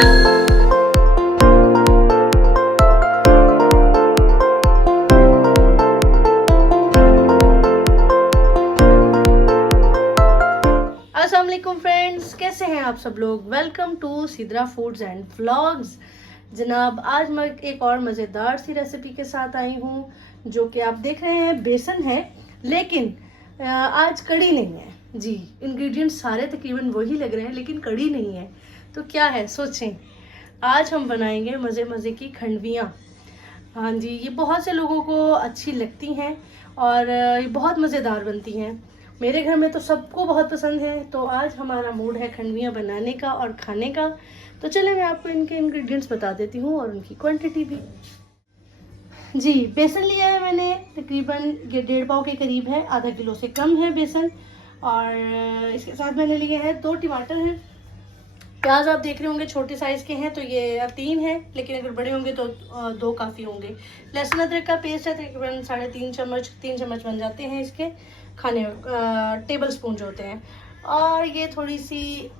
अस्सलाम वालेकुम फ्रेंड्स, कैसे हैं आप सब लोग। Welcome to Sidra foods and vlogs. जनाब, आज मैं एक और मज़ेदार सी रेसिपी के साथ आई हूँ, जो कि आप देख रहे हैं बेसन है, लेकिन आज कड़ी नहीं है जी। इंग्रेडिएंट्स सारे तकरीबन वही लग रहे हैं, लेकिन कड़ी नहीं है। तो क्या है, सोचें। आज हम बनाएंगे मज़े मज़े की खंडवियाँ। हाँ जी, ये बहुत से लोगों को अच्छी लगती हैं और ये बहुत मज़ेदार बनती हैं। मेरे घर में तो सबको बहुत पसंद है। तो आज हमारा मूड है खंडवियाँ बनाने का और खाने का। तो चले मैं आपको इनके इंग्रेडिएंट्स बता देती हूँ और उनकी क्वांटिटी भी। जी, बेसन लिया है मैंने, तकरीबन ये 1.5 पाव के करीब है, आधा किलो से कम है बेसन। और इसके साथ मैंने लिए हैं 2 टमाटर हैं। प्याज आप देख रहे होंगे छोटे साइज़ के हैं, तो ये 3 है, लेकिन अगर बड़े होंगे तो 2 काफ़ी होंगे। लहसुन अदरक का पेस्ट है, तकरीबन 3.5 चम्मच, 3 चम्मच बन जाते हैं इसके खाने, टेबल स्पून जो होते हैं। और ये थोड़ी सी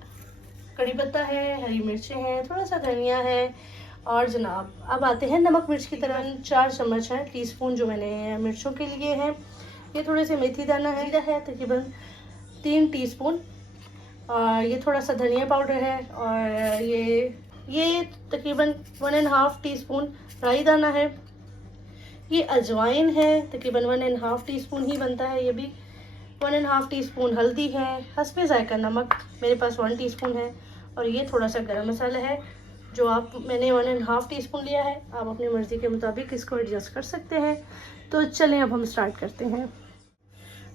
कड़ी पत्ता है, हरी मिर्चें हैं, थोड़ा सा धनिया है। और जनाब, अब आते हैं नमक मिर्च की तरह। 4 चम्मच है, टीस्पून जो मैंने मिर्चों के लिए हैं। ये थोड़े से मेथी दाना है, तकरीबन 3 टीस्पून। और ये थोड़ा सा धनिया पाउडर है। और ये तकरीबन 1.5 टीस्पून राई दाना है। ये अजवाइन है, तकरीबन 1.5 टीस्पून ही बनता है ये भी। 1.5 टीस्पून हल्दी है, हस्बे जायका नमक मेरे पास 1 टीस्पून है। और ये थोड़ा सा गरम मसाला है, जो मैंने 1.5 टीस्पून लिया है। आप अपनी मर्ज़ी के मुताबिक इसको एडजस्ट कर सकते हैं। तो चलें अब हम स्टार्ट करते हैं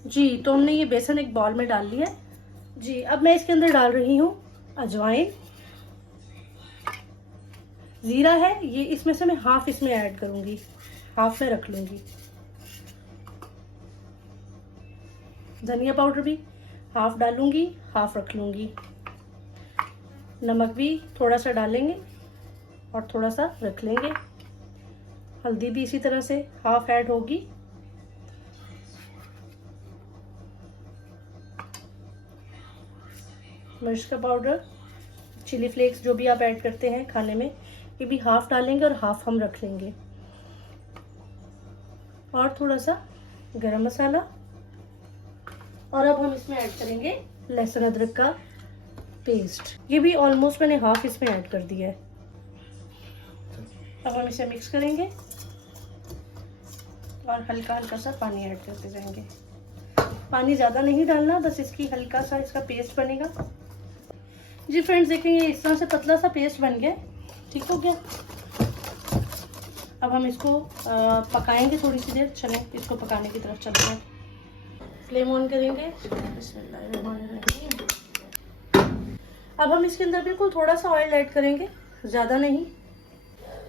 जी। तो हमने ये बेसन एक बाउल में डाल लिया है जी। अब मैं इसके अंदर डाल रही हूँ अजवाइन, ज़ीरा है ये, इसमें से मैं हाफ इसमें ऐड करूँगी, हाफ में रख लूँगी। धनिया पाउडर भी हाफ डालूँगी, हाफ रख लूँगी। नमक भी थोड़ा सा डालेंगे और थोड़ा सा रख लेंगे। हल्दी भी इसी तरह से हाफ ऐड होगी। मिर्च का पाउडर, चिली फ्लेक्स जो भी आप ऐड करते हैं खाने में, ये भी हाफ डालेंगे और हाफ हम रख लेंगे। और थोड़ा सा गरम मसाला। और अब हम इसमें ऐड करेंगे लहसुन अदरक का पेस्ट, ये भी ऑलमोस्ट मैंने हाफ इसमें ऐड कर दिया है। अब हम इसे मिक्स करेंगे और हल्का हल्का सा पानी ऐड करते जाएंगे। पानी ज़्यादा नहीं डालना, बस इसकी हल्का सा इसका पेस्ट बनेगा जी। फ्रेंड्स, देखेंगे इस तरह से पतला सा पेस्ट बन गया, ठीक हो गया। अब हम इसको पकाएंगे थोड़ी सी देर। चलें इसको पकाने की तरफ चलते हैं। फ्लेम ऑन करेंगे। अब हम इसके अंदर बिल्कुल थोड़ा सा ऑयल ऐड करेंगे, ज़्यादा नहीं।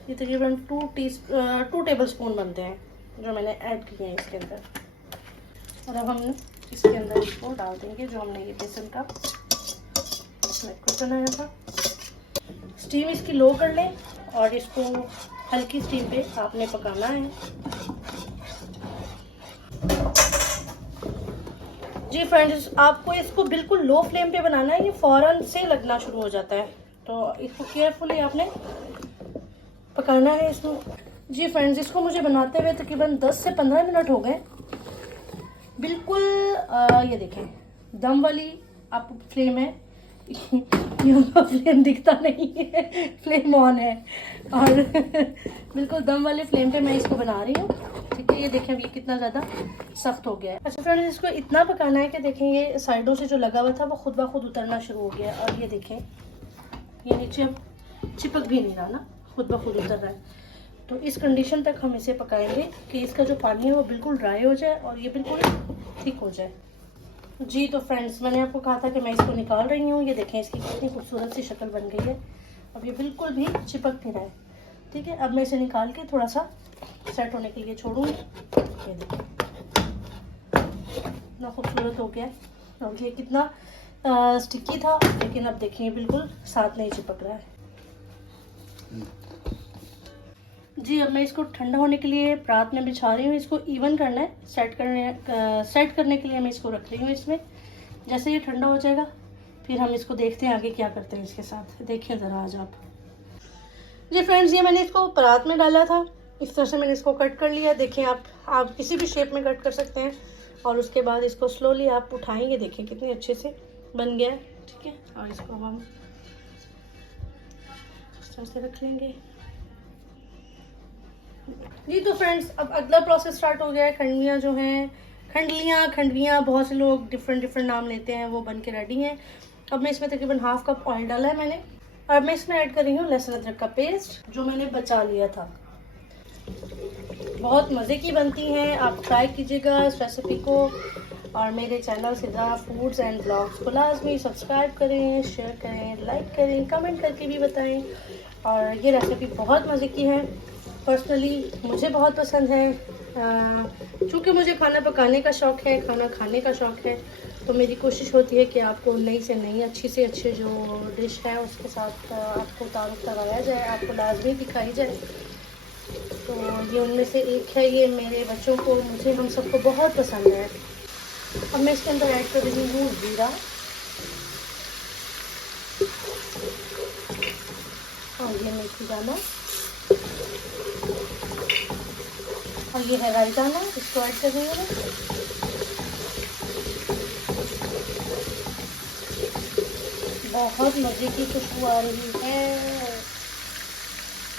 ये तकरीबन 2 टेबल स्पून बनते हैं जो मैंने ऐड किए हैं इसके अंदर। और अब हम इसके अंदर इसको डाल देंगे जो हमने ये बेसन का लिक्विड बनाया था। स्टीम इसकी लो कर लें और इसको हल्की स्टीम पे आपने पकाना है जी। फ्रेंड्स, आपको इसको बिल्कुल लो फ्लेम पे बनाना है, ये फौरन से लगना शुरू हो जाता है, तो इसको केयरफुली आपने पकाना है इसमें जी। फ्रेंड्स, इसको मुझे बनाते हुए तकरीबन 10 से 15 मिनट हो गए बिल्कुल। ये देखें, दम वाली आप फ्लेम है यहाँ फ्लेम दिखता नहीं है, फ्लेम ऑन है। और बिल्कुल दम वाले फ्लेम पे मैं इसको बना रही हूँ, ठीक है। ये देखें अब ये कितना ज़्यादा सख्त हो गया है। अच्छा फ्रेंड्स, इसको इतना पकाना है कि देखें ये साइडों से जो लगा हुआ था वो खुद ब खुद उतरना शुरू हो गया है। और ये देखें, ये नीचे अब चिपक भी नहीं रहा ना, खुद ब खुद उतर रहा है। तो इस कंडीशन तक हम इसे पकाएंगे कि इसका जो पानी है वो बिल्कुल ड्राई हो जाए और ये बिल्कुल थिक हो जाए जी। तो फ्रेंड्स, मैंने आपको कहा था कि मैं इसको निकाल रही हूँ। ये देखें इसकी कितनी खूबसूरत सी शक्ल बन गई है। अब ये बिल्कुल भी चिपक नहीं रहा है, ठीक है। अब मैं इसे निकाल के थोड़ा सा सेट होने के लिए छोड़ूंगी। ये देखें कितना खूबसूरत हो गया। और ये कितना स्टिकी था, लेकिन अब देखिए बिल्कुल साथ नहीं चिपक रहा है जी। अब मैं इसको ठंडा होने के लिए परात में बिछा रही हूँ। इसको इवन करना है, सेट करने के लिए मैं इसको रख रही हूँ इसमें। जैसे ये ठंडा हो जाएगा फिर हम इसको देखते हैं आगे क्या करते हैं इसके साथ। देखिए ज़रा आज आप जी फ्रेंड्स, ये मैंने इसको परात में डाला था। इस तरह से मैंने इसको कट कर लिया। देखें, आप किसी भी शेप में कट कर सकते हैं। और उसके बाद इसको स्लोली आप उठाएंगे, देखें कितने अच्छे से बन गया है। ठीक है, और इसको हम इस तरह से रख लेंगे। जी तो फ्रेंड्स, अब अगला प्रोसेस स्टार्ट हो गया है। खंडवियाँ जो हैं, खंडवियाँ बहुत से लोग डिफरेंट नाम लेते हैं, वो बन के रेडी हैं। अब मैं इसमें तकरीबन हाफ कप ऑयल डाला है मैंने। और मैं इसमें ऐड कर रही हूँ लहसुन अदरक का पेस्ट जो मैंने बचा लिया था। बहुत मज़े की बनती हैं, आप ट्राई कीजिएगा इस रेसिपी को। और मेरे channel Sidra foods and blogs को लाजमी सब्सक्राइब करें, शेयर करें, लाइक करें, कमेंट करके भी बताएं। और ये रेसिपी बहुत मज़े की है। पर्सनली मुझे बहुत पसंद है। चूँकि मुझे खाना पकाने का शौक़ है, खाना खाने का शौक़ है, तो मेरी कोशिश होती है कि आपको नई से नई, अच्छी से अच्छे जो डिश है उसके साथ आपको तारुफ करवाया जाए, आपको लाजमी दिखाई जाए। तो ये उनमें से एक है। ये मेरे बच्चों को, मुझे, हम सबको बहुत पसंद है। अब मैं इसके अंदर ऐड कर रही हूँ जीरा, और ये मेथी दाना, और ये है राई दाना, इसको ऐड कर रही हूँ मैं। बहुत मज़े की खुशबू आ रही है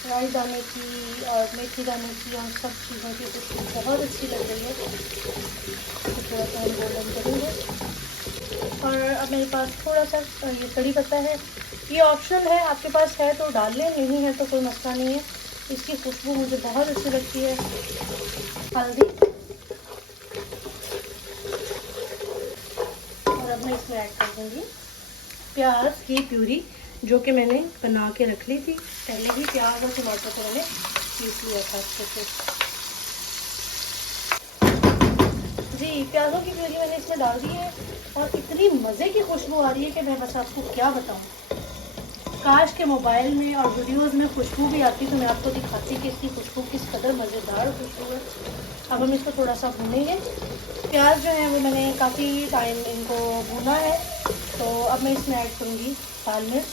राई दाने की और मेथी दाने की, और सब चीज़ों की खुशबू बहुत अच्छी लग रही है। तो थोड़ा सा हम गोल्डन करेंगे। और अब मेरे पास थोड़ा सा ये कड़ी पत्ता है। ये ऑप्शनल है, आपके पास है तो डाल लें, नहीं है तो कोई मसला नहीं है। इसकी खुशबू मुझे बहुत अच्छी लगती है। हल्दी, और अब मैं इसमें ऐड कर दूँगी प्याज की प्यूरी जो कि मैंने बना के रख ली थी पहले ही। प्याज और टमाटर को मैंने पीस लिया था अच्छे से। जी, प्याज़ों की प्यूरी मैंने इसमें डाल दी है और इतनी मज़े की खुशबू आ रही है कि मैं बस आपको क्या बताऊं। काश के मोबाइल में और वीडियोस में खुशबू भी आती तो मैं आपको दिखाती कि इसकी खुशबू किस कदर मज़ेदार खुशबू है। अब हम इसको थोड़ा सा भूनेंगे। प्याज जो है वो मैंने काफ़ी टाइम इनको भूना है। तो अब मैं इसमें ऐड करूँगी लाल मिर्च,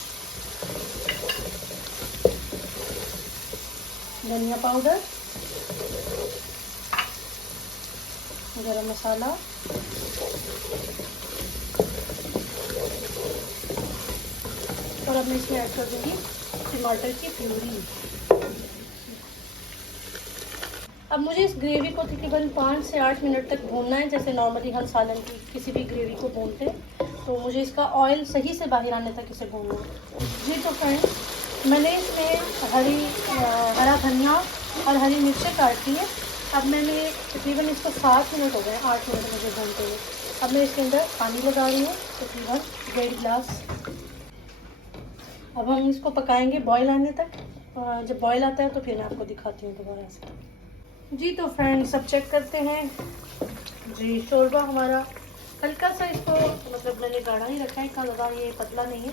धनिया पाउडर, गरम मसाला, और अब मैं इसमें ऐड कर दूँगी टमाटर की प्यूरी। अब मुझे इस ग्रेवी को तकरीबन 5 से 8 मिनट तक भूनना है, जैसे नॉर्मली हम सालन की किसी भी ग्रेवी को भूनते हैं। तो मुझे इसका ऑयल सही से बाहर आने तक इसे भूनना है। जी तो फ्रेंड्स, मैंने इसमें हरा धनिया और हरी मिर्चें काट ली है। अब मैंने तकरीबन इसको 7 मिनट हो गए, 8 मिनट मुझे भूनते हुए। अब मैं इसके अंदर पानी लगा रही हूँ तकरीबन 1.5 गिलास। अब हम इसको पकाएंगे बॉयल आने तक। जब बॉयल आता है तो फिर मैं आपको दिखाती हूँ दोबारा से। जी तो फ्रेंड्स, अब चेक करते हैं। जी, शोरबा हमारा हल्का सा, इसको मतलब मैंने गाढ़ा ही रखा है, इतना ज़्यादा ये पतला नहीं है।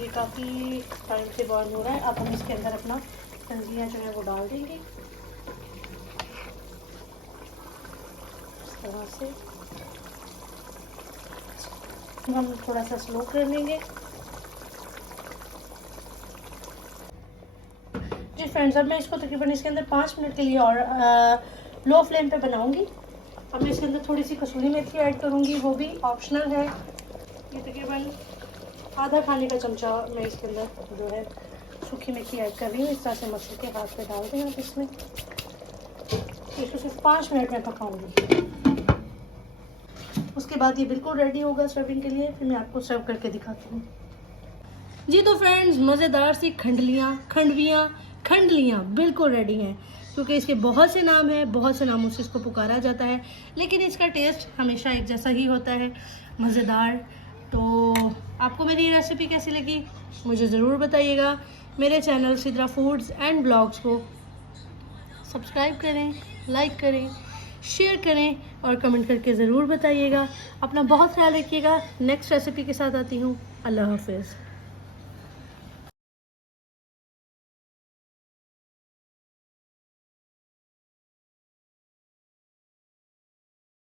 ये काफ़ी टाइम से बॉयल हो रहा है। अब हम इसके अंदर अपना तंजियाँ जो है वो डाल देंगे इस तरह से। हम थोड़ा सा स्लो कर लेंगे। जी फ्रेंड्स, अब मैं इसको तकरीबन इसके अंदर 5 मिनट के लिए और लो फ्लेम पे बनाऊंगी। अब मैं इसके अंदर थोड़ी सी कसूरी मेथी ऐड करूंगी, वो भी ऑप्शनल है। ये तकरीबन आधा खाने का चमचा मैं इसके अंदर जो है सूखी मेथी ऐड कर रही हूँ। इस तरह से मसल के हाथ पे डाल दें आप इसमें। इसको सिर्फ 5 मिनट में पकाऊंगी। उसके बाद ये बिल्कुल रेडी होगा सर्विंग के लिए। फिर मैं आपको सर्व करके दिखाती हूँ। जी तो फ्रेंड्स, मज़ेदार सी खंडलियाँ बिल्कुल रेडी हैं। क्योंकि इसके बहुत से नाम हैं, बहुत से नामों से इसको पुकारा जाता है, लेकिन इसका टेस्ट हमेशा एक जैसा ही होता है, मज़ेदार। तो आपको मेरी रेसिपी कैसी लगी मुझे ज़रूर बताइएगा। मेरे channel Sidra foods and blogs को सब्सक्राइब करें, लाइक करें, शेयर करें और कमेंट करके ज़रूर बताइएगा। अपना बहुत ख्याल रखिएगा। नेक्स्ट रेसिपी के साथ आती हूँ। अल्लाह हाफ़िज़।